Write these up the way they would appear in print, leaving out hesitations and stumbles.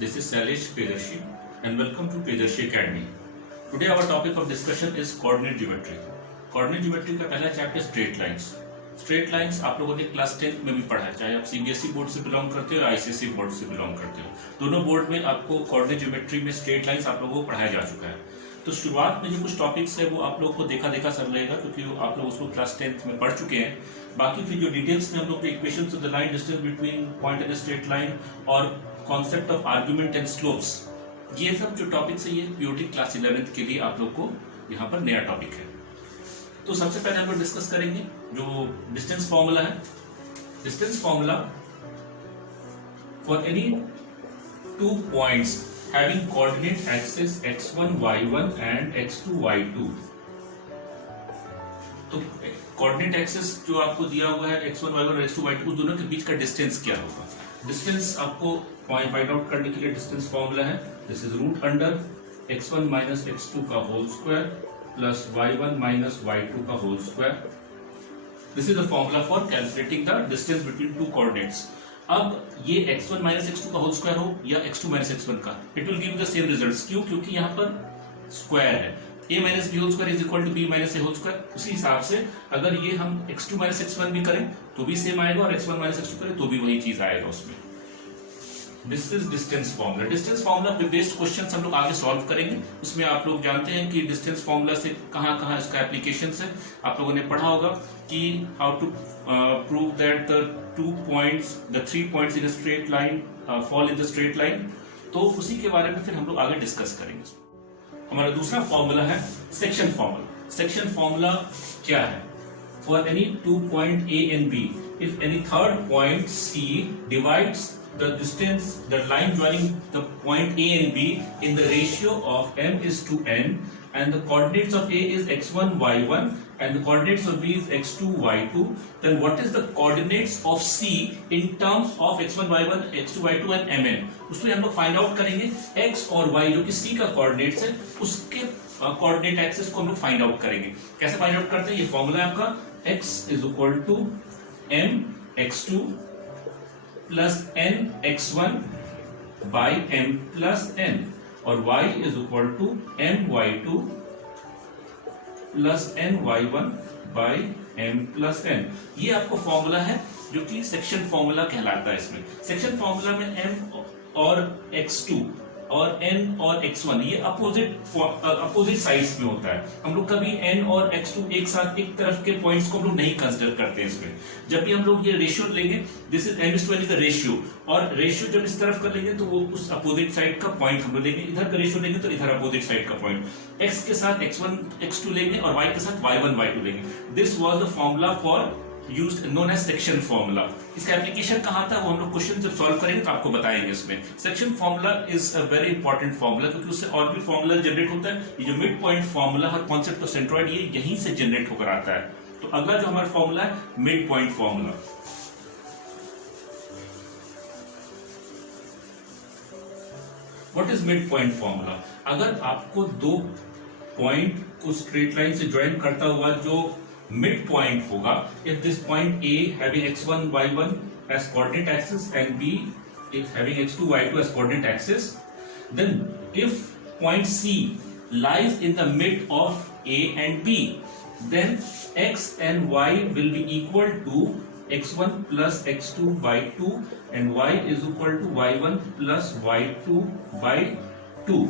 This is Sailesh Priyadarshi and welcome to Priyadarshi Academy. Today our topic of discussion is coordinate geometry. Coordinate geometry का पहला chapter straight lines. Straight lines आप लोगों ने class 10 में भी पढ़ा है, चाहे आप सीबीएसई बोर्ड से बिलोंग करते हो या आईसीएसई बोर्ड से बिलोंग करते हो. दोनों बोर्ड में आपको कोऑर्डिनेट ज्योमेट्री में स्ट्रेट लाइंस आप लोगों को पढ़ाया जा चुका है. तो शुरुआत में जो कुछ टॉपिक्स है वो आप लोगों को देखा चल रहेगा क्योंकि आप लोग उसको क्लास 10 में पढ़ चुके हैं. बाकी फिर जो डिटेल्स में हम लोग equations of the line distance between point and straight line और concept of argument and slopes, ये सब जो टॉपिक्स है ये प्योरली क्लास 11th के लिए आप लोग को यहाँ पर नया टॉपिक है. तो सबसे पहले हम लोग डिस्कस करेंगे जो डिस्टेंस फॉर्मूला है. Distance formula for any two points having coordinate axis x1 y1 and x2 y2. तो कोऑर्डिनेट एक्सिस जो आपको दिया हुआ है x1 y1 और x2 y2 दोनों के बीच का डिस्टेंस क्या होगा. डिस्टेंस आपको फाइंड आउट करने के लिए डिस्टेंस फॉर्मूला है. This is root under x1 minus x2 का whole square plus y1 minus y2 का whole square. This is the formula for calculating the distance between two coordinates. अब ये x1 minus x2 का whole square हो या x2 minus x1 का, it will give the same results. क्यों? क्योंकि यहाँ पर स्क्वायर है. a minus B whole square is equal to b minus a whole square. उसी हिसाब से अगर ये हम x2 माइनस x1 भी करें तो भी सेम आएगा और x1 माइनस x2 करें तो भी वही चीज आएगा उसमें. This is distance formula. Distance formula पे बेस्ड क्वेश्चंस हम लोग आगे सॉल्व करेंगे. उसमें आप लोग जानते हैं कि डिस्टेंस फॉर्मूला से कहां इसका एप्लीकेशंस है. आप लोगों ने पढ़ा होगा कि how to prove that the 3 points in a straight line fall in the straight line. तो उसी के बारे में फिर हम लोग आगे डिस्कस करेंगे. हमारा दूसरा फॉर्मूला है सेक्शन फॉर्मूला. सेक्शन फॉर्मूला क्या है? For any 2 point A and B, if any third point C divides the distance, the line joining the point A and B in the ratio of m is to n, and the coordinates of A is x1 y1 and the coordinates of B is x2 y2, then what is the coordinates of C in terms of x1 y1 x2 y2 and mn. उसमें हम लोग find out करेंगे x और y जो कि C का coordinates है उसके कोऑर्डिनेट एक्सिस को हम लोग फाइंड आउट करेंगे. कैसे फाइंड आउट करते हैं? ये फॉर्मूला है आपका x is equal to m x2 plus n x1 by m plus n और y is equal to m y2 plus n y1 by m plus n. ये आपको फॉर्मूला है जो कि सेक्शन फॉर्मूला कहलाता है. इसमें सेक्शन फॉर्मूला में m और x2 और n और x1 ये अपोजिट साइड्स में होता है. हम लोग कभी n और x2 एक साथ एक तरफ के पॉइंट्स को हम लोग नहीं कंसीडर करते हैं. इसमें जब भी हम लोग ये रेशियो लेंगे, this is m/n is the ratio, और रेशियो जब इस तरफ कर लेंगे तो वो उस अपोजिट साइड का पॉइंट हम लोग लेंगे. इधर का रेशियो लेंगे तो इधर अपोजिट साइड का पॉइंट. x के साथ x1 x2 लेंगे और y के साथ y1 y2 लेंगे. This was the formula for used known as section formula. इसका एप्लीकेशन कहाँ था वो हम लोग क्वेश्चन जब सॉल्व करेंगे तो आपको बताएंगे. इसमें section formula is a very important formula क्योंकि उससे और भी फॉर्मूला जनरेट होता है. ये जो मिड पॉइंट फॉर्मूला और कॉन्सेप्ट ऑफ सेंट्रॉइड ये यहीं से जनरेट होकर आता है. तो अगला जो हमारा फॉर्मूला है mid point formula. What is mid point formula? अगर आपको दो पॉइंट को स्ट्रेट लाइन से ज्वाइन करता हुआ जो mid point होगा, if this point A having x1 y1 as coordinate axis and B is having x2 y2 as coordinate axis, then if point C lies in the mid of A and B, then x and y will be equal to x1 plus x2 by 2 and y is equal to y1 plus y2 by 2.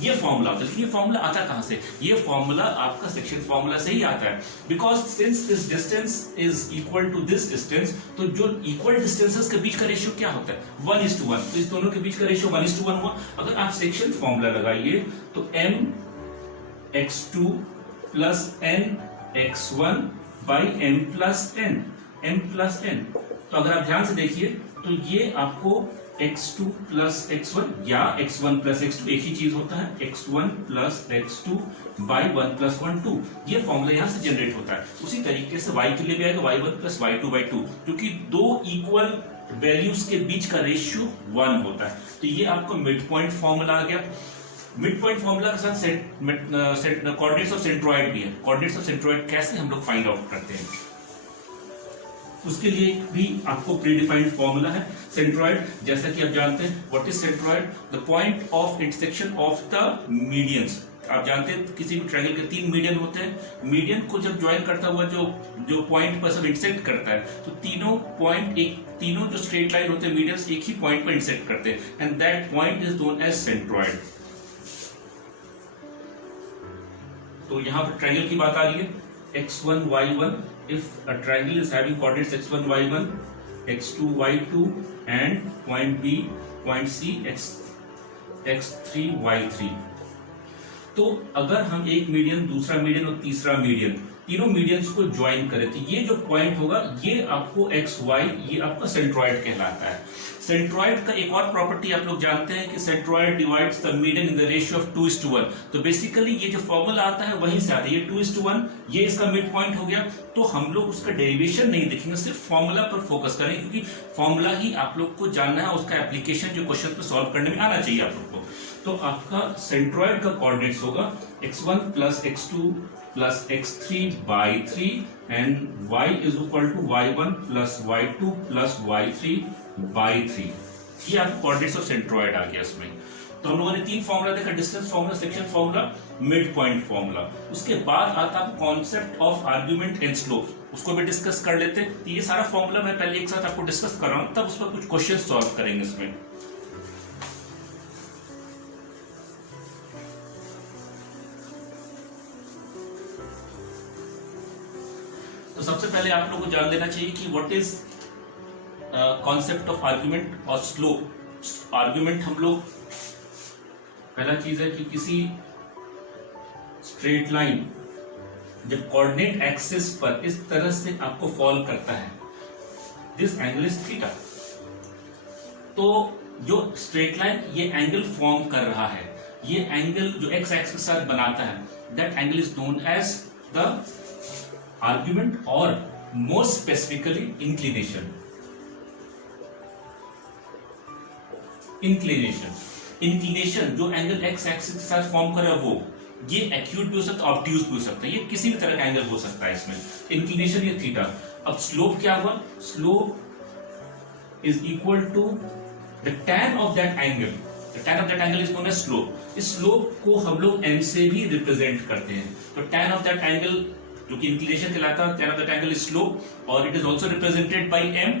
ये formula होता है. ये formula आता कहां से? ये formula आपका section formula से ही आता है. Because since this distance is equal to this distance, तो जो इक्वल डिस्टेंसेस के बीच का रेशियो क्या होता है? 1:1. तो इस दोनों के बीच का रेशियो 1:1 हुआ. अगर आप सेक्शन फॉर्मूला लगाइए तो m x2 plus n x1 by m plus n. तो अगर आप ध्यान से देखिए तो ये आपको x2 प्लस x1 या x1 प्लस x2 एक ही चीज होता है. x1 plus x2 by 1 plus 1 2. ये फॉर्मूला यहां से जनरेट होता है. उसी तरीके से y के लिए भी आएगा y1 प्लस y2 by 2 क्योंकि दो इक्वल वैल्यूज के बीच का रेशियो 1 होता है. तो ये आपको मिड पॉइंट फॉर्मूला आ गया. मिड पॉइंट फॉर्मूला के साथ कोऑर्डिनेट्स ऑफ सेंट्रॉइड भी है. कोऑर्डिनेट्स ऑफ सेंट्रॉइड कैसे हम लोग फाइंड आउट करते हैं? उसके लिए भी आपको प्री डिफाइंड फॉर्मूला है। सेंट्रॉइड, जैसा कि आप जानते हैं, what is centroid? The point of intersection of the medians. आप जानते हैं किसी भी ट्रायंगल के 3 मीडियन होते हैं। मीडियन को जब ज्वाइन करता हुआ जो पॉइंट पर सब इंटरसेक्ट करता है, तो तीनों जो स्ट्रेट लाइन होते हैं मीडियंस एक ही पॉइंट पर इंटरसेक्ट करते हैं, and that point is known as centroid. तो यहां पर ट्रायंगल की बात आ रही है, x1 y1, if a triangle is having coordinates x1 y1, x2 y2 and point B, point C x3 y3। तो अगर हम एक मीडियन, दूसरा मीडियन और तीसरा मीडियन, तीनों मीडियंस को ज्वाइन करें, तो ये जो पॉइंट होगा ये आपको एक्स वाई, ये आपका सेंट्रॉइड कहलाता है। सेंट्रॉइड का एक और प्रॉपर्टी आप लोग जानते हैं कि centroid divides the median in the ratio of 2:1। तो बेसिकली ये जो फॉर्मूला आता है वहीं से आता है, ये 2:1, ये इसका मिड पॉइंट हो गया। तो हम लोग उसका डेरिवेशन नहीं देखेंगे, सिर्फ फॉर्मूला पर फोकस करेंगे, क्योंकि फॉर्मूला ही आप लोग को जानना है, उसका एप्लीकेशन जो क्वेश्चन पे सॉल्व करने में आना चाहिए आप लोग को। तो आपका सेंट्रॉइड का कोऑर्डिनेट्स होगा x1 plus x2 plus x3 by 3 and y is equal to y1 plus y2 plus y3 by 3। ये आपका कोऑर्डिनेट्स ऑफ सेंट्रॉइड आ गया इसमें। तो हम लोगों ने 3 फॉर्मूला देखा, distance formula, section formula, mid point formula. उसके बाद आता है concept of argument and slope, उसको भी डिस्कस कर लेते हैं। ये सारा फॉर्मूला मैं पहले एक साथ आपको डिस्कस कर रहा हूं, तब उस पर कुछ क्वेश्चन सॉल्व करेंगे इसमें। तो सबसे पहले आप लोगों को जान लेना चाहिए कि what is concept of argument और स्लोप। आर्गुमेंट हम लोग, पहला चीज है कि किसी स्ट्रेट लाइन जब कोऑर्डिनेट एक्सिस पर इस तरह से आपको फॉल करता है, दिस एंगल इज थीटा। तो जो स्ट्रेट लाइन ये एंगल फॉर्म कर रहा है, ये एंगल जो एक्स एक्सिस के साथ बनाता है, that angle is known as the argument और मोर स्पेसिफिकली इंक्लिनेशन। इंक्लिनेशन जो एंगल एक्स एक्सिस के साथ फॉर्म कर रहा है, वो ये एक्यूट भी हो सकता है, ऑब्ट्यूज भी हो सकता है, ये किसी भी तरह का एंगल हो सकता है इसमें। इंक्लिनेशन ये थीटा। अब स्लोप क्या हुआ? Slope is equal to the tan of that angle. The tan of that angle is known as slope. इस स्लोप को हम लोग m से भी रिप्रेजेंट करते हैं। तो tan ऑफ दैट एंगल जो कि इंक्लिनेशन कहलाता है, tan of that angle is slope और it is also represented by m।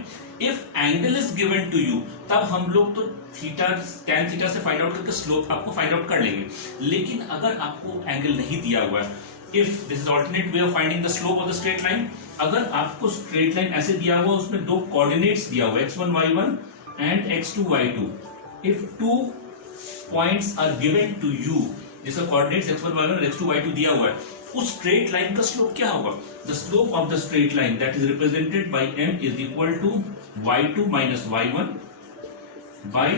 if angle is given to you, तब हम लोग तो थीटा, tan थीटा से फाइंड आउट करके स्लोप आपको फाइंड आउट कर लेंगे। लेकिन अगर आपको एंगल नहीं दिया हुआ है, if this is alternate way of finding the slope of the straight line, अगर आपको स्ट्रेट लाइन ऐसे दिया हुआ, उसमें 2 कोऑर्डिनेट्स दिया हुआ x1 y1 and x2 y2, if 2 points are given to you, जिसका कोऑर्डिनेट्स x1 y1 और x2 y2 दिया हुआ है, उस स्ट्रेट लाइन का स्लोप क्या होगा? The slope of the straight line that is represented by m is equal to y2 minus y1 by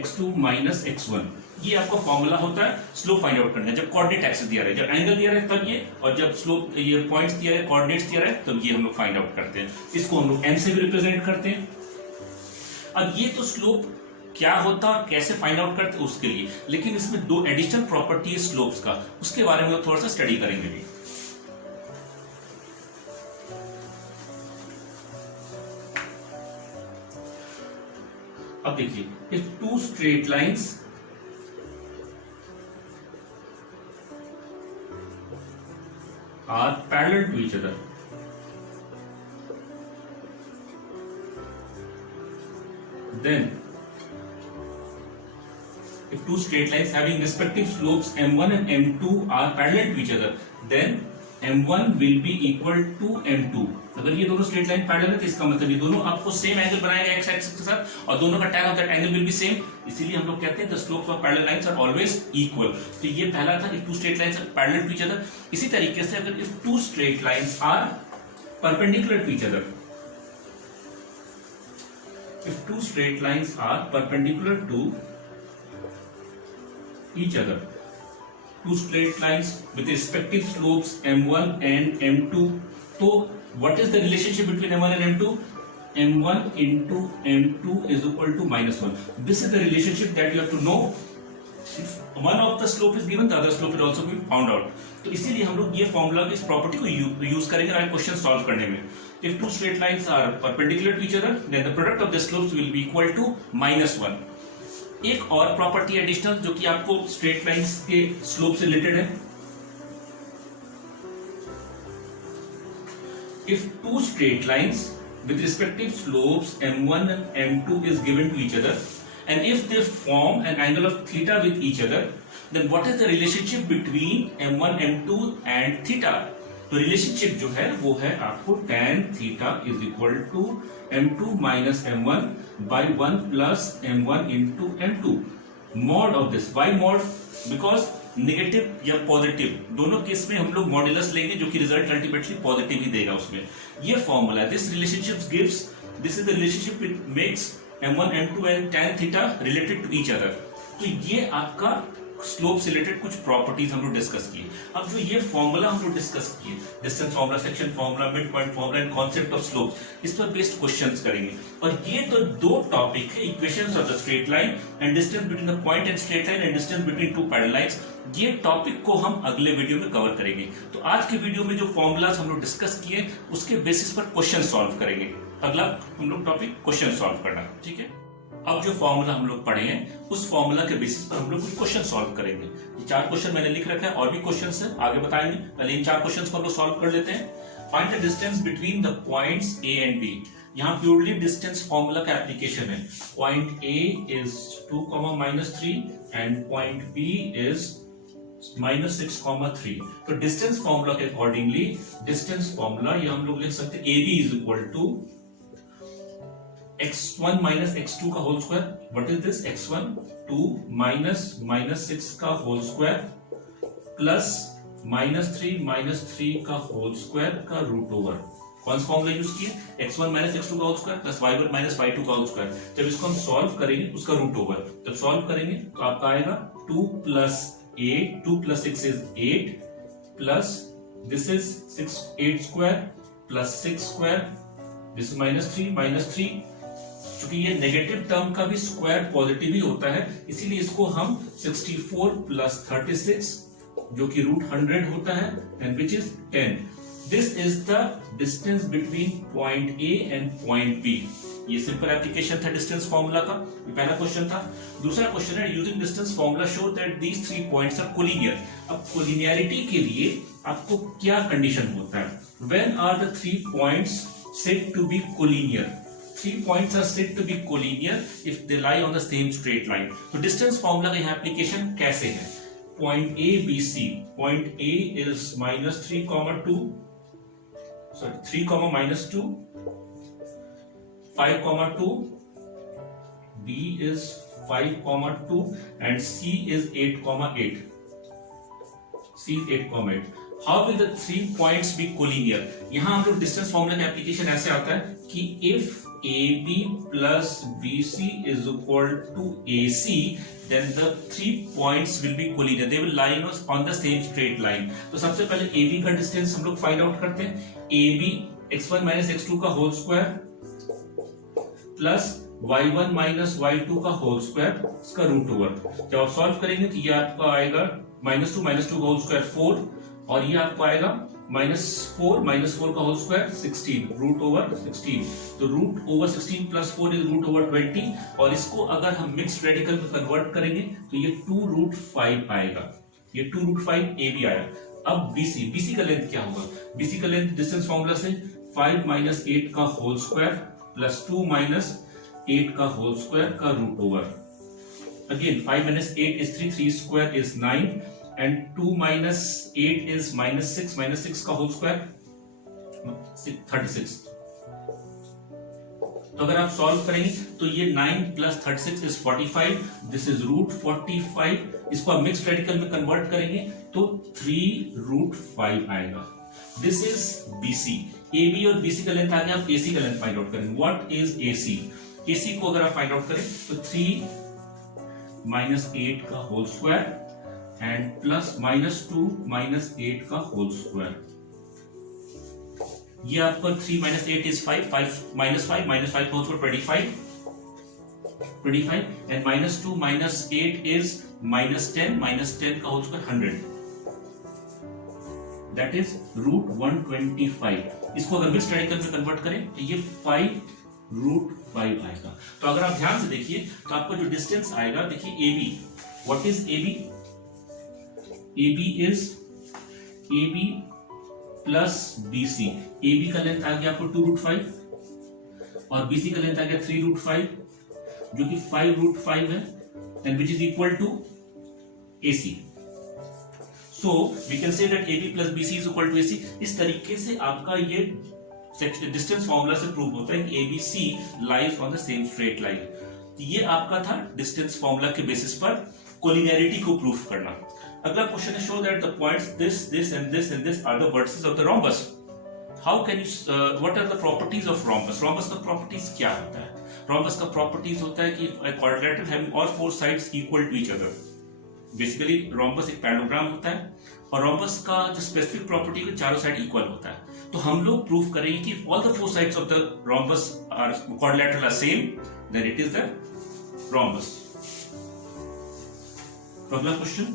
x2 minus x1। ये आपका फॉर्मूला होता है स्लोप फाइंड आउट करने, जब कोऑर्डिनेट एक्सिस दिया रहा है, जब एंगल दिया रहा है तब ये, और जब स्लोप ये पॉइंट्स दिया है, कोऑर्डिनेट्स दिया रहा है, तब ये हम लोग फाइंड आउट करते हैं। इसको हम लोग m से भी रिप्रेजेंट करते हैं। अब ये तो स्लोप क्या होता है और कैसे फाइंड आउट करते हैं उसके लिए, लेकिन इसमें 2 एडिशनल प्रॉपर्टी है स्लोप्स का, उसके बारे में थोड़ा सा स्टडी करेंगे भी। अब देखिए, if 2 straight lines are parallel to each other, then if 2 straight lines having respective slopes m1 and m2 are parallel to each other, then m1 will be equal to m2। अगर ये दोनों straight line parallel है तो इसका मतलब ये दोनों आपको सेम एंगल बनाएगा एक्स एक्सिस के साथ, और दोनों का tan of that angle will be same. इसीलिए हम लोग कहते हैं the slopes of parallel lines are always equal. तो ये पहला था, if 2 straight lines are parallel to each other. इसी तरीके से अगर if 2 straight lines are perpendicular to each other, if 2 straight lines are perpendicular to each other, 2 straight lines with respective slopes m1 and m2, so what is the relationship between m1 and m2? m1 into m2 is equal to -1. This is the relationship that you have to know. If one of the slope is given, the other slope will also be found out. तो इसीलिए हम लोग ये formula, इस property को use करेंगे question solve करने में। If two straight lines are perpendicular to each other, then the product of the slopes will be equal to -1. एक और प्रॉपर्टी एडिशनल जो कि आपको स्ट्रेट लाइंस के स्लोप से रिलेटेड है. If two straight lines with respective slopes m1 and m2 is given to each other, and if they form an angle of theta with each other, then what is the relationship between m1, m2 and theta? तो relationship जो है वो है आपको tan theta is equal to m2 minus m1 by 1 plus m1 into m2. Mod of this, by mod, because negative या positive दोनों case में हम लोग मॉड्यूलस लेंगे जो कि रिजल्ट अल्टीमेटली पॉजिटिव ही देगा उसमें. ये फॉर्मूला है. This relationship gives, this is the relationship which makes m1 m2 and tan theta related to each other. तो ये आपका स्लोप से रिलेटेड कुछ प्रॉपर्टीज हम लोग डिस्कस किए. अब जो ये फॉर्मूला हम लोग डिस्कस किए, distance formula, section formula, mid point formula and concept of slope, इस पर बेस्ड क्वेश्चंस करेंगे. और ये तो दो टॉपिक है, equations of the straight line and distance between the point and straight line and distance between to parallel lines. ये topic को हम अगले वीडियो में कवर करेंगे. तो आज के वीडियो में जो फॉर्मूलाज हम लोग डिस्कस किए उसके बेसिस पर क्वेश्चन सॉल्व करेंगे. अगला हम लोग टॉपिक क्वेश्चन सॉल्व करना. ठीक है. अब जो फॉर्मूला हम लोग पढ़े हैं उस फॉर्मूला के बेसिस पर हम लोग कुछ क्वेश्चन सॉल्व करेंगे. ये 4 क्वेश्चन मैंने लिख रखा है, और भी क्वेश्चंस हैं आगे बताएंगे. पहले इन 4 क्वेश्चंस को हम लोग सॉल्व कर लेते हैं. Find the distance between the points A and B. यहाँ प्योरली डिस्टेंस फॉर्मूला का एप्लीकेशन है. Point A is 2, -3 and point B is -6, 3. तो डिस्टेंस फॉर्मूला के अकॉर्डिंगली डिस्टेंस फॉर्मूला ये हम लोग लिख सकते हैं. AB is equal to x1 minus x2 का whole square. What is this? x1 2 -6 का होल स्क्वायर प्लस -3 का होल स्क्वायर का रूट ओवर. कौन सा फॉर्मूला यूज किए? x1 minus x2 का whole square plus y1 minus y2 का whole square. जब इसको हम सॉल्व करेंगे उसका रूट ओवर, जब सॉल्व करेंगे तो आपका आएगा 2 + 8, 2 + 6 is 8 plus this is 8 square plus 6 square, this -3. चूंकि ये नेगेटिव टर्म का भी स्क्वायर पॉजिटिव ही होता है, इसीलिए इसको हम 64 + 36 जो कि √100 होता है and which is 10. This is the distance between point A and point B. ये सिंपल एप्लीकेशन था डिस्टेंस फॉर्मूला का. ये पहला क्वेश्चन था. दूसरा क्वेश्चन है using distance formula show that these 3 points are collinear. अब कोलिनियरिटी के लिए आपको क्या कंडीशन होता है? When are the 3 points said to be collinear? 3 points are said to be collinear if they lie on the same straight line. तो distance formula का यहाँ एप्लीकेशन कैसे है? Point A B C. Point A is -3, 2, sorry 3, -2, 5, 2. B is 5, 2 and C is 8, 8. C is 8, 8. How will the 3 points be collinear? यहाँ हम लोग distance formula का application ऐसे आता है कि if AB plus BC is equal to AC, then the 3 points will be collinear. They will lie on the same straight line. तो सबसे पहले AB का डिस्टेंस हम लोग फाइंड आउट करते हैं. AB x1 minus x2 का whole square plus y1 minus y2 का होल स्क्वायर, इसका रूट ओवर. जब आप सॉल्व करेंगे तो ये आपका आएगा -2 का होल स्क्वायर 4, और ये आपको आएगा -4 का होल स्क्वायर 16, √16. तो √16 + 4 इज √20. और इसको अगर हम मिक्स्ड रेडिकल में कन्वर्ट करेंगे तो ये 2√5 आएगा. ये 2√5 AB आया. अब BC का लेंथ क्या होगा? BC का लेंथ डिस्टेंस फॉर्मूला से 5 - 8 का होल स्क्वायर प्लस 2 - 8 का होल स्क्वायर का root over. Again 5 - 8 is 3 square is 9 and 2 - 8 is -6, 6 का होल स्क्वायर 36. तो अगर आप सॉल्व करेंगे तो ये 9 + 36 is 45. This is √45. इसको आप मिक्स्ड रेडिकल में कन्वर्ट करेंगे तो 3√5 आएगा. This is BC. AB और BC का लेंथ आ गया. आप AC का लेंथ फाइंड आउट करेंगे. What is AC? AC को अगर आप फाइंड आउट करें तो 3 - 8 का होल स्क्वायर एंड प्लस -2 - 8 का होल स्क्वायर. ये आपका 3 - 8 is 5, 5 - 5 का होल स्क्वायर 25 एंड -2 - 8 is -10 का होल स्क्वायर 100. That is √125. इसको अगर मिक्स्ड रेडिकल में कन्वर्ट करें तो ये 5√5 आएगा। तो अगर आप ध्यान से देखिए तो आपका जो डिस्टेंस आएगा, देखिए AB, what is AB? AB is AB plus BC। AB का लेंथ आ गया आपको 2√5 और BC का लेंथ आ गया 3√5, जो कि 5√5 है, and which is equal to AC। So we can say that AB plus BC is equal to AC। इस तरीके से आपका ये डिस्टेंस फॉर्मूला से प्रूव होता है कि ABC lies on the same straight line। ये आपका था डिस्टेंस फॉर्मूला के बेसिस पर कोलिनियरिटी को प्रूव करना। अगला क्वेश्चन है, show that the points this and this are the vertices of the rhombus. How can you, what are the properties of rhombus? Rhombus का प्रॉपर्टीज क्या होता है? रोम्बस का प्रॉपर्टीज होता है कि quadrilateral having all four sides equal to each other. Basically rhombus एक parallelogram होता है और रोम्बस का जो स्पेसिफिक प्रॉपर्टी है चारों साइड इक्वल होता है। तो हम लोग प्रूव करेंगे कि all the four sides of the rhombus are quadrilateral are same, then it is the rhombus. तो अगला क्वेश्चन,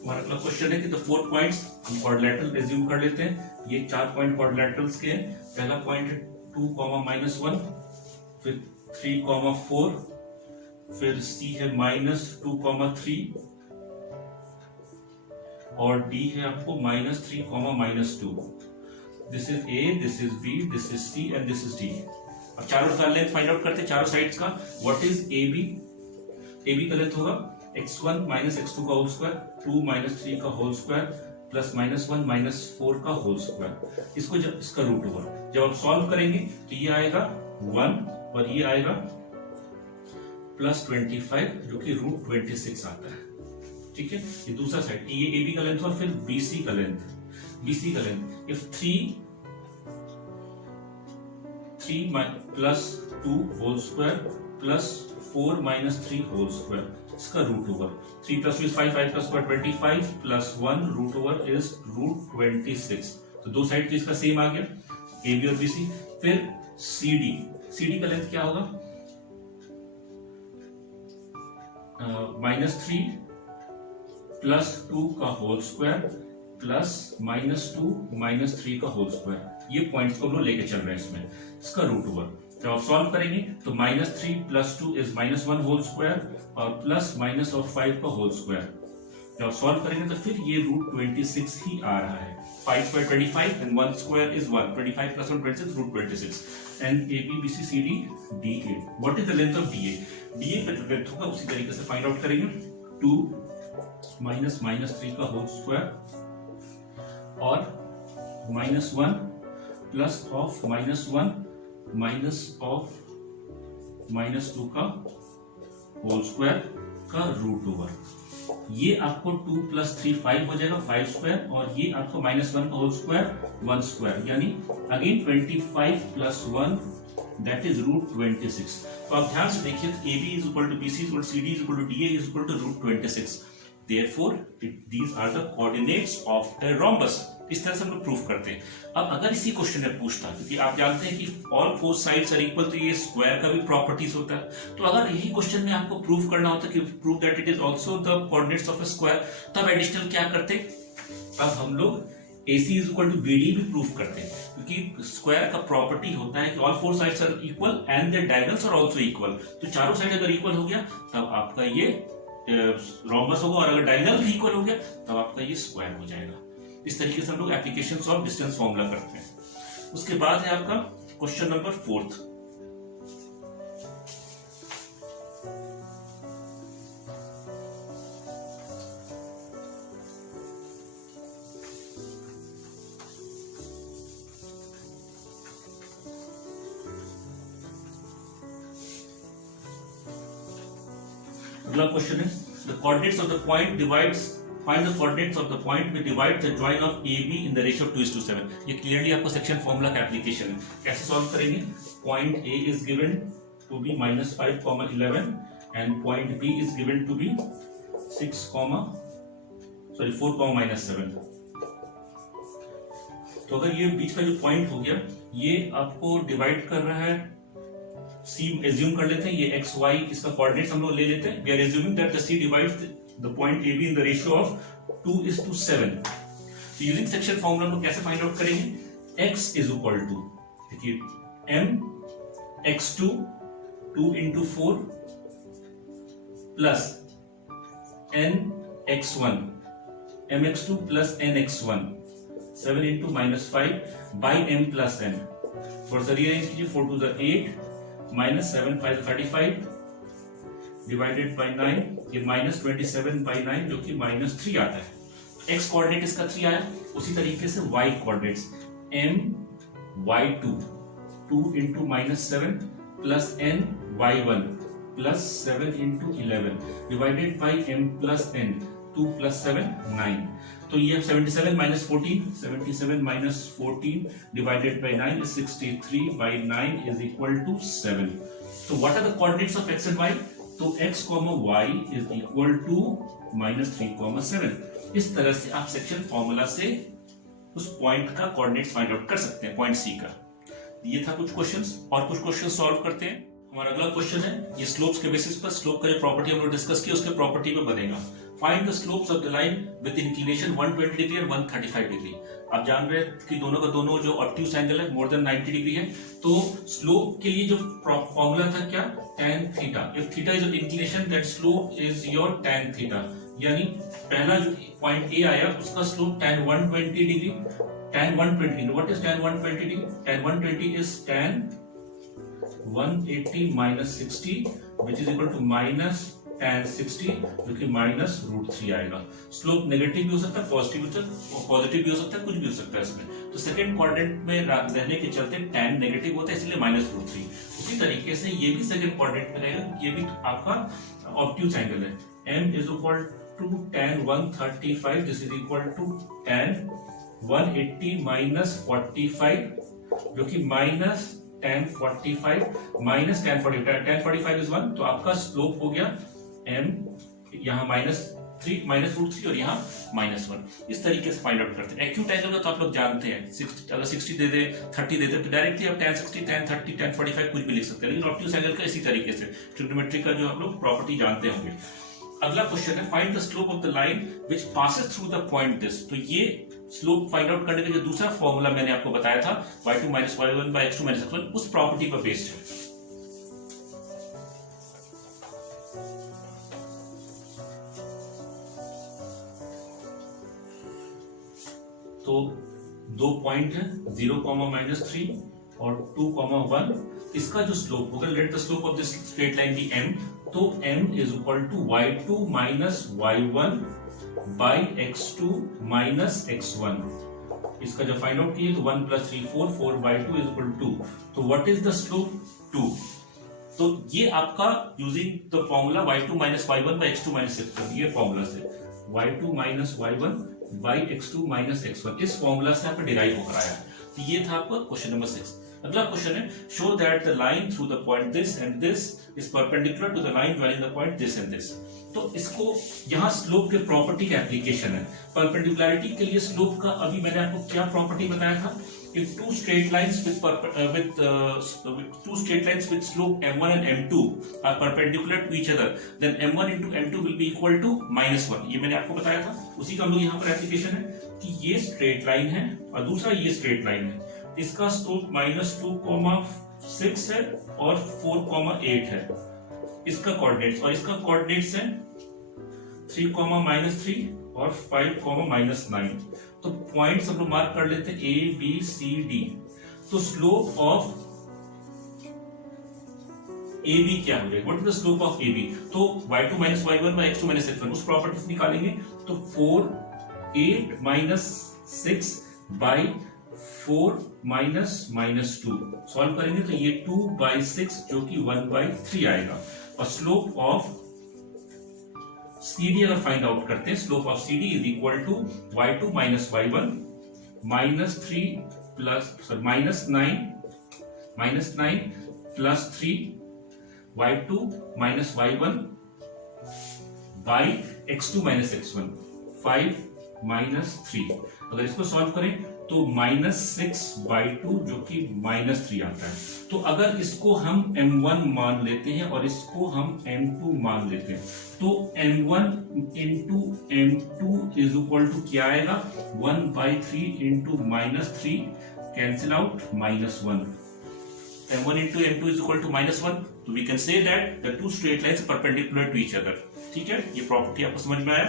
हमारा अगला क्वेश्चन है कि द 4 पॉइंट्स हम क्वाड्रिलेटरल एज्यूम कर लेते हैं। ये 4 पॉइंट क्वाड्रिलेटरल्स के हैं। पहला पॉइंट है 2, -1, फिर 3, 4, फिर C है -2, 3 और D है आपको -3, -2। This is A, this is B, this is C and this is D। अब चारों का लेंथ फाइंड आउट करते हैं, चारों साइड्स का। What is AB? AB का लेंथ होगा x1 - x2 का होल स्क्वायर, 2 - 3 का होल स्क्वायर, प्लस -1 - 4 का होल स्क्वायर। इसको जब इसका रूट ओवर जब आप सॉल्व करेंगे तो ये आएगा 1 और ये आएगा +25, जो कि √26 आता है। ठीक है, ये दूसरा साइड, ये AB का लेंथ और फिर BC का length if 3 + 2 whole square plus 4 - 3 whole square, इसका root over 3 + 2 is 5, 5 + 4 25 plus 1 root over is √26। तो दो साइड इसका सेम आ गया, AB और BC। फिर CD का लेंथ क्या होगा? -3 + 2 का होल स्क्वायर प्लस -2 - 3 का होल स्क्वायर। ये पॉइंट्स को हम लोग लेके चल रहे हैं इसमें, इसका रूट ओवर जब आप सॉल्व करेंगे तो -3 + 2 इज -1 होल स्क्वायर और प्लस माइनस ऑफ 5 का होल स्क्वायर। जब आप सॉल्व करेंगे तो फिर ये √26 ही आ रहा है। 5 square 25 and 1 square is 1, 25 + 1 26, √26 and AB BC CD DA। What is the length of DA? DA का जो लेंथ होगा उसी तरीके से फाइंड आउट करेंगे। 2 -3 का होल स्क्वायर और -1 प्लस ऑफ -1 माइनस ऑफ -2 का होल स्क्वायर का रूट ओवर। ये आपको 2 + 3 5 हो जाएगा, 5 स्क्वायर, और ये आपको -1 का होल स्क्वायर 1 स्क्वायर, यानी अगेन 25 + 1 दैट इज √26। तो आप ध्यान से देखिए, AB is equal to BC is equal to CD is equal to DA is equal to √26। Therefore, these are the coordinates of a rhombus। इस तरह से हम लोग प्रूफ करते हैं। अब अगर इसी क्वेश्चन में पूछता, क्योंकि आप जानते हैं कि all four sides are equal, तो ये स्क्वायर का भी प्रॉपर्टीज होता है। तो अगर यही क्वेश्चन में आपको प्रूफ करना होता कि prove that it is also the coordinates of a square, तब एडिशनल क्या करते? तब हम लोग AC is equal to BD भी प्रूफ करते हैं, क्योंकि स्क्वायर का प्रॉपर्टी होता है कि all four sides are equal and their diagonals are also equal. तो चारों साइड अगर इक्वल हो गया तब आपका ये रोम्बस होगा, और अगर डायगोनल भी इक्वल हो गया तब आपका ये स्क्वायर हो जाएगा। इस तरीके से हम लोग एप्लीकेशंस ऑफ डिस्टेंस फॉर्मूला करते हैं। उसके बाद है आपका क्वेश्चन नंबर 4। अगला क्वेश्चन है, the coordinates of the point divides, find the coordinates of the point which divide the join of AB in the ratio of 2:7। ये क्लियरली आपको सेक्शन फॉर्मूला का एप्लीकेशन है। कैसे सॉल्व करेंगे? Point A is given to be -5, 11 and point B is given to be 4, -7। तो अगर ये बीच का जो पॉइंट हो गया, ये आपको डिवाइड कर रहा है C एज्यूम कर लेते हैं, ये एक्स वाई इसका कोऑर्डिनेट्स हम लोग ले लेते हैं. We are assuming that the C divides the point AB in the ratio of 2:7. तो यूजिंग सेक्शन फॉर्मूला हम लोग कैसे फाइंड आउट करेंगे? x इज इक्वल टू, देखिए, m x2 2 into 4 plus n x1 mx2 plus n x1 7 into minus 5 by m plus n. थोड़ा सा rearrange कीजिए, 4 to the 8 minus 7 5 35 divided by 9, ये minus 27 by 9 जो कि minus 3 आता है. x कोऑर्डिनेट इसका 3 आया. उसी तरीके से y coordinates m y2 2 into minus 7 plus n y1 plus 7 into 11 divided by m plus n 2 plus 7 9. तो ये 77 minus 14, 77 minus 14 divided by 9 is 63 by 9 is equal to 7. So what are the coordinates of x and y? तो x, y is equal to minus 3, 7. इस तरह से आप section formula से उस point का कोऑर्डिनेट्स फाइंड आउट कर सकते हैं, पॉइंट C का. ये था कुछ क्वेश्चंस, और कुछ क्वेश्चंस सॉल्व करते हैं. हमारा अगला क्वेश्चन है, ये स्लोप्स के बेसिस पर, स्लोप का जो प्रॉपर्टी हम लोग डिस्कस की उसके प्रॉपर्टी पे बनेगा. Find the slopes of the line with inclination 120 degree और 135 डिग्री. आप जान रहे हैं कि दोनों का दोनों जो ऑब्ट्यूज एंगल है मोर देन 90 डिग्री है. तो स्लोप के लिए जो फॉर्मूला था क्या? tan theta. If theta is inclination that slope is your tan theta. यानी पहला जो पॉइंट ए आया उसका slope tan 120 degree. tan 120 degree, what is tan 120 degree? tan 120 is tan 180 minus 60 which is equal to minus tan 60 जो कि minus √3 आएगा. Slope negative भी हो सकता है, पॉजिटिव भी हो सकता है, कुछ भी हो सकता है इसमें. तो सेकंड क्वाड्रेंट में रहने के चलते tan नेगेटिव होता है, इसलिए -√3. उसी तरीके से ये भी सेकंड क्वाड्रेंट में रहेगा. ये भी आपका ऑब्ट्यूज एंगल है. m is equal to tan 135, this is equal to tan 180 minus 45 जो कि minus tan 45 minus tan 45. tan 45 is 1, तो आपका स्लोप हो गया m, यहाँ -3 और यहाँ -1. इस तरीके से फाइंड आउट करते हैं. एक्यूट एंगल का तो आप लोग जानते हैं, अगर 60 दे दे 30 दे दे तो डायरेक्टली आप tan 60 tan 30 tan 45 कुछ भी लिख सकते हैं. लेकिन ऑब्ट्यूज एंगल का इसी तरीके से ट्रिग्नोमेट्री का जो आप लोग प्रॉपर्टी जानते होंगे. अगला क्वेश्चन है, find the slope of the line which passes through the point this. तो ये स्लोप फाइंड आउट करने का जो दूसरा फॉर्मूला मैंने आपको बताया था y2 minus y1 by x2 minus x1, उस प्रॉपर्टी पर बेस्ड है. तो दो पॉइंट है 0, -3 और 2, 1. इसका जो स्लोप होगा, let the slope of this straight line be m. तो m is equal to y2 minus y1 by x2 minus x1. इसका जब फाइंड आउट किए तो 1 plus 3 4 by 2 is equal to 2. तो व्हाट इज द स्लोप? 2. तो ये आपका using the formula y2 minus y1 by x2 minus x1, ये formula से y2 minus y1 by x2 minus x1, इस फॉर्मूला से आपका डिराइव होकर आया. तो ये था आपका क्वेश्चन नंबर 6. अगला क्वेश्चन है, show that the line through the point this and this is perpendicular to the line joining the point this and this. तो इसको यहाँ स्लोप के प्रॉपर्टी का एप्लीकेशन है. परपेंडिकुलरिटी के लिए स्लोप का अभी मैंने आपको क्या प्रॉपर्टी बताया था? If two straight lines with slope m1 and m2 are perpendicular to each other, then m1 into m2 will be equal to -1. ये मैंने आपको बताया था. उसी का हम लोग यहाँ पर एप्लीकेशन है कि ये स्ट्रेट लाइन है और दूसरा ये स्ट्रेट लाइन है. इसका स्लोप -2,6 है और 4,8 है इसका कोऑर्डिनेट्स, और इसका कोऑर्डिनेट्स है 3,-3 और 5,-9. तो पॉइंट्स हम लोग मार्क कर लेते हैं A, B, C, D. तो स्लोप ऑफ AB क्या हो जाएगा? What is the slope of AB? तो y2 minus y1 by x2 minus x1, उस प्रॉपर्टी से निकालेंगे. तो 4 8 minus 6 by 4 minus -2 सॉल्व करेंगे तो ये 2 by 6 जो कि 1 by 3 आएगा. और स्लोप ऑफ CD अगर फाइंड आउट करते हैं, slope of CD is equal to y2 minus y1 -3 plus -9 plus 3 y2 minus y1 by x2 minus x1 5 minus 3. अगर इसको सॉल्व करें तो -6/2 जो कि -3 आता है। तो अगर इसको हम m1 मान लेते हैं और इसको हम m2 मान लेते हैं तो m1 into m2 is equal to क्या आएगा, 1/3 into -3 cancel out -1, m1 into m2 is equal to -1, तो we can say that the two straight lines are perpendicular to each other। ठीक है, ये प्रॉपर्टी आपको समझ में आया।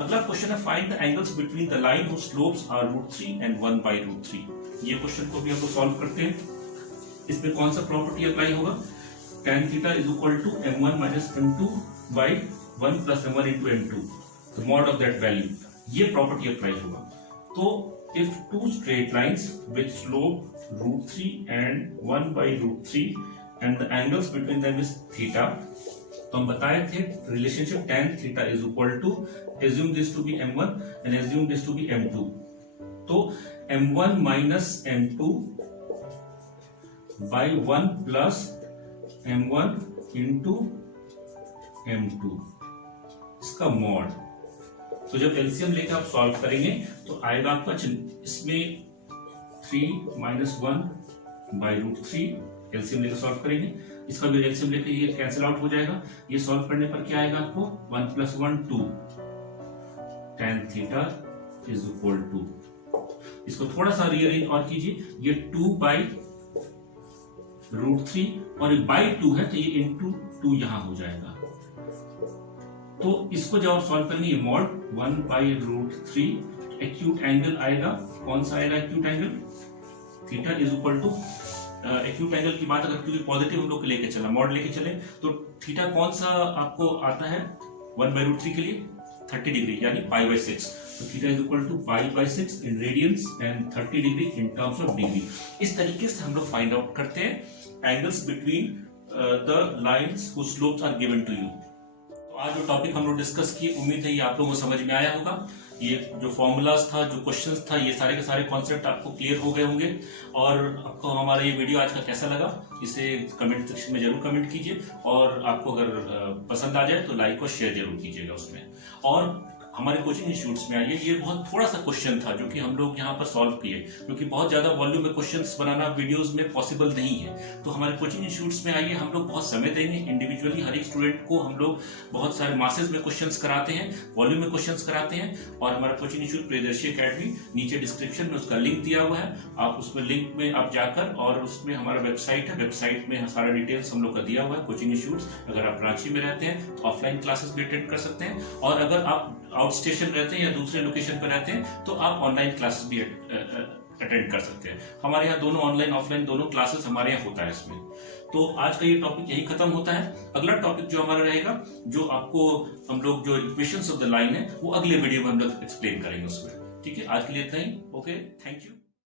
अगला क्वेश्चन है find the angles between the line whose slopes are √3 and 1/√3। ये क्वेश्चन को भी हम लोग सॉल्व करते हैं। इसमें कौन सा प्रॉपर्टी अप्लाई होगा, tan theta is equal to m1 minus m2 by 1 plus m1 into m2, the mod of that value, ये प्रॉपर्टी अप्लाई होगा। तो if two straight lines with slope √3 and 1/√3 and the angles between them is theta, तो हम बताए थे relationship tan theta is equal to assume this to be m1 and assume this to be m2, तो m1 minus m2 by 1 plus m1 into m2 इसका mod. तो जब LCM लेकर आप सॉल्व करेंगे तो आएगा आपका इसमें 3 minus 1/√3, एलसीएम लेकर सॉल्व करेंगे, इसका भी एलसीएम लेकर ये कैंसिल आउट हो जाएगा। ये सॉल्व करने पर क्या आएगा आपको, 1 plus 1 2 tan theta is equal to, इसको थोड़ा सा रीअरेंज और कीजिए, ये 2/√3 और बाई 2 है तो ये इंटू 2 यहां हो जाएगा। तो इसको जब आप सॉल्व करेंगे ये मॉड 1/√3, एक्यूट एंगल आएगा, कौन सा आएगा acute angle, theta is equal to, acute angle की बात अगर क्योंकि पॉजिटिव हम लोग लेके चला, मॉड लेके चले तो थीटा कौन सा आपको आता है 1/√3 के लिए 30 डिग्री यानी π/6, तो theta is equal to π/6 in radians and 30 degree in terms of degree. इस तरीके से हम लोग फाइंड आउट करते हैं angles between the lines whose slopes are given to you. तो आज जो टॉपिक हम लोग डिस्कस किए, उम्मीद है ये आप लोगों को समझ में आया होगा। ये जो फॉर्मूलाज था, जो क्वेश्चंस था, ये सारे के सारे कॉन्सेप्ट आपको क्लियर हो गए होंगे। और आपको हमारा ये वीडियो आज का कैसा लगा इसे कमेंट सेक्शन में जरूर कमेंट कीजिए, और आपको अगर पसंद आ जाए तो लाइक और शेयर जरूर कीजिएगा उसमें। और हमारे कोचिंग इंस्टीट्यूट्स में आइए, ये बहुत थोड़ा सा क्वेश्चन था जो कि हम लोग यहाँ पर सॉल्व किए, क्योंकि बहुत ज्यादा वॉल्यूम में क्वेश्चंस बनाना वीडियोस में पॉसिबल नहीं है। तो हमारे कोचिंग इंस्टीट्यूट्स में आइए, हम लोग बहुत समय देंगे इंडिविजुअली, हर एक स्टूडेंट को हम लोग बहुत सारे मासेस में क्वेश्चंस कराते हैं, वॉल्यूम में क्वेश्चंस कराते हैं। और हमारा कोचिंग इंस्टीट्यूट प्रियदर्शी अकेडमी, नीचे डिस्क्रिप्शन में उसका लिंक दिया हुआ है, आप उसमें लिंक में आप जाकर, और उसमें हमारा वेबसाइट है, वेबसाइट में सारा डिटेल्स हम लोग का दिया हुआ है कोचिंग इंस्टीट्यूट। अगर आप रांची में रहते हैं तो ऑफलाइन क्लासेस भी अटेंड कर सकते हैं, और अगर आप आउट स्टेशन रहते हैं या दूसरे लोकेशन पर रहते हैं तो आप ऑनलाइन क्लासेस भी अटेंड कर सकते हैं। हमारे यहाँ दोनों ऑनलाइन ऑफलाइन दोनों क्लासेस हमारे यहाँ होता है इसमें। तो आज का ये टॉपिक यही खत्म होता है। अगला टॉपिक जो हमारा रहेगा, जो आपको हम लोग जो इक्वेशंस ऑफ द लाइन है वो अगले वीडियो में हम लोग एक्सप्लेन करेंगे उसमें। ठीक है, आज के लिए इतना ही। Okay, thank you.